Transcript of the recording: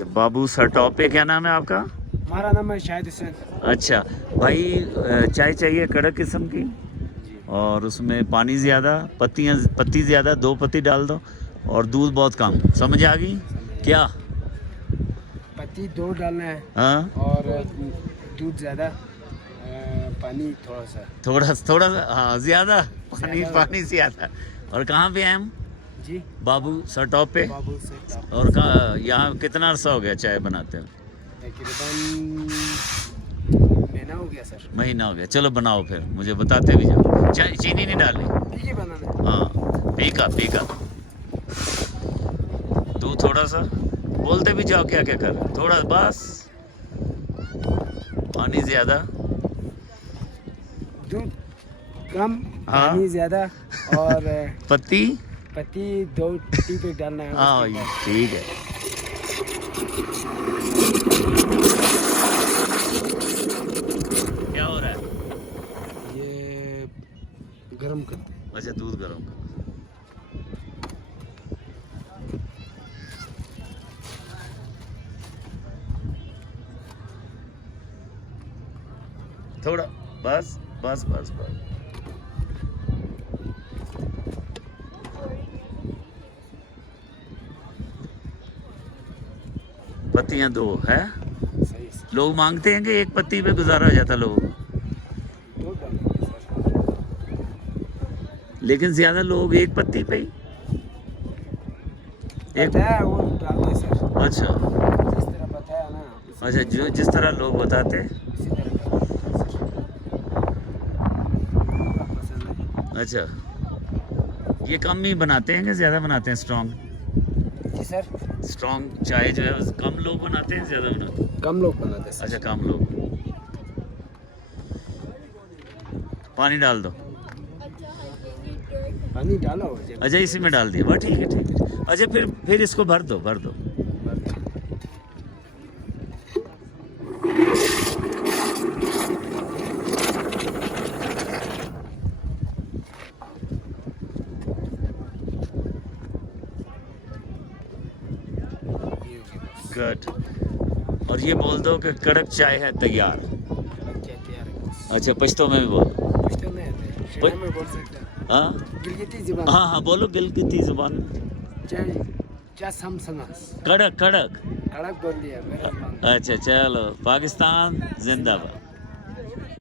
अच्छा, बाबू सरटॉप पे। क्या नाम है आपका? हमारा नाम है शाहिद हुसैन। अच्छा भाई, चाय चाहिए कड़क किस्म की, और उसमें पानी ज़्यादा, पत्ती ज़्यादा, 2 पत्ती डाल दो, और दूध बहुत कम। समझ आ गई क्या? पत्ती 2 डालना है। हाँ, और दूध ज़्यादा, पानी थोड़ा सा। थोड़ा सा, हाँ ज़्यादा पानी, ज़्यादा। पानी ज़्यादा। और कहाँ पे हैं हम? जी, बाबू सरटॉप पे। बाबू से टॉप। और कहाँ, यहाँ कितना अरसा हो गया चाय बनाते हैं? तकरीबन महीना हो गया सर। महीना हो गया। चलो बनाओ फिर, मुझे बताते भी जाओ। चाय चीनी नहीं डाली? ठीक है, बनाना है। हाँ, फीका फीका। तू थोड़ा सा बोलते भी जाओ क्या क्या कर, थोड़ा बस। पानी ज़्यादा। दूध कम, हाँ। पानी ज़्यादा, और पत्ती। पत्ती 2 टी पे डालना है। हाँ उसके बाद ठीक है। क्या हो रहा है? ये गरम करते हैं। अच्छा, दूध गर्म कर। थोड़ा, बस बस बस बस। पत्तियां 2 है। सही है सर। लोग मांगते हैं कि एक पत्ती पे गुजारा हो जाता लोग, 2 डालना है सर। लेकिन ज्यादा लोग एक पत्ती पे ही। एक, बताया वो डालते सर, अच्छा जिस तरह बताया ना। अच्छा, जो जिस तरह लोग बताते हैं। इसी तरह डालते हैं सर। पूरा पसंद है। अच्छा, ये कम ही बनाते हैं कि ज्यादा बनाते हैं? स्ट्रॉन्ग, जी सर, स्ट्रॉन्ग चाय जो है कम लोग बनाते हैं, ज्यादा बनाते हैं? कम लोग बनाते हैं सर। अच्छा, कम लोग। पानी डाल दो। पानी डाला हो जाए। अच्छा, इसी में डाल दिया, बस ठीक है ठीक है। अच्छा, फिर इसको भर दो, भर दो। गुड। और ये बोल दो कि कड़क चाय है तैयार। अच्छा, पश्तो में भी बोल। पश्तो में आते हैं, शिरा में बोल सकते हैं। हाँ गिलगिती ज़ुबान। हाँ हाँ, बोलो गिलगिती जुबान। चाय चाय समसनास। कड़क कड़क। कड़क बोल दिया मेरा ज़ुबान। अच्छा चलो, पाकिस्तान जिंदाबाद।